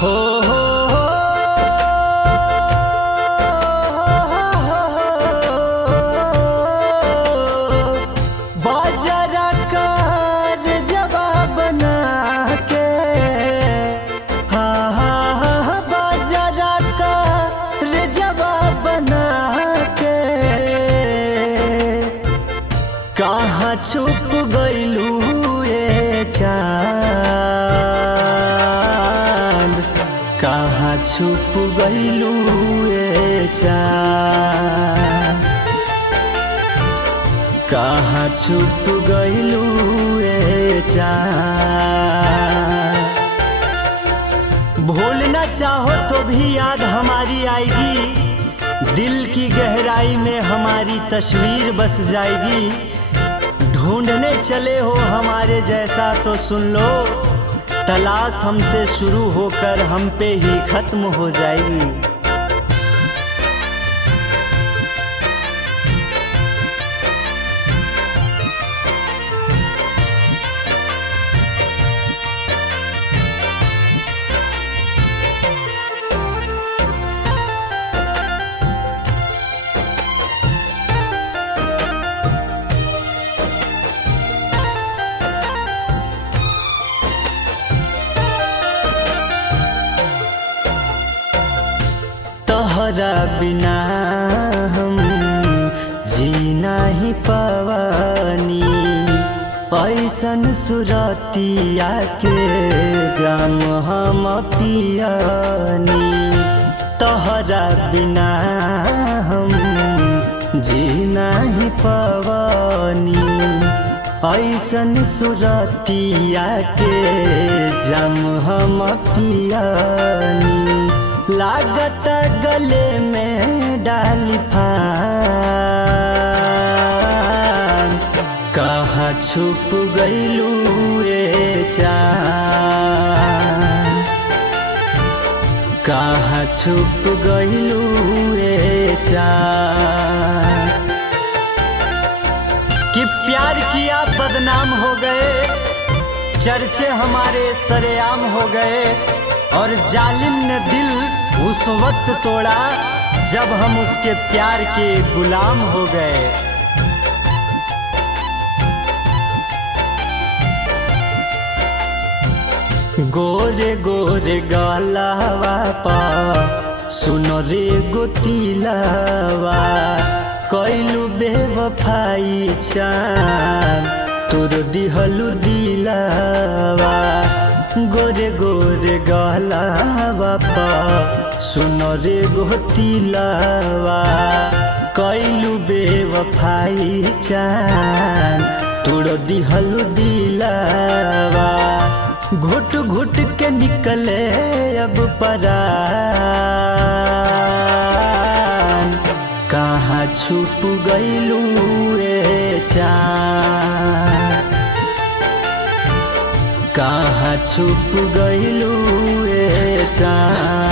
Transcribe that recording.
हो बाजरा कार जवाब बना के बाजरा कार जवाब बना के कहाँ छुप गइलू ये चाँद, कहाँ छुप गइलू ये चाँद, कहाँ छुप गइलू ये चाँद। भूलना चाहो तो भी याद हमारी आएगी, दिल की गहराई में हमारी तस्वीर बस जाएगी। ढूंढने चले हो हमारे जैसा तो सुन लो, तलाश हमसे शुरू होकर हम पे ही खत्म हो जाएगी। तोहरा बिना हम जीना ही पवानी, ऐसन सुरतिया के जाम हम पियानी। तोहरा बिना हम जीना ही पवानी, ऐसन सुरतिया के जाम हम पियानी। लागत गले में डाली फान, कहाँ छुप गइलू ये चाँद, कहाँ छुप गइलू ये चाँद। कि प्यार किया बदनाम हो गए, चर्चे हमारे सरेआम हो गए, और जालिम ने दिल उस वक्त तोड़ा जब हम उसके प्यार के गुलाम हो गए। गोरे गोरे गालावा पा सुनो रे गोतिलावा, कैलू बेवफाई चान तोर दिहलू दिलावा। गोरे गोरे गलावा पा सुनो रे गोतिलावा, कैलू बेवफाई चान तोड़ दिहलू दिलावा। घुट घुट के निकले अब परान, कहाँ छुप गइलू ये चाँद, कहाँ छुप गइलू ये चाँद।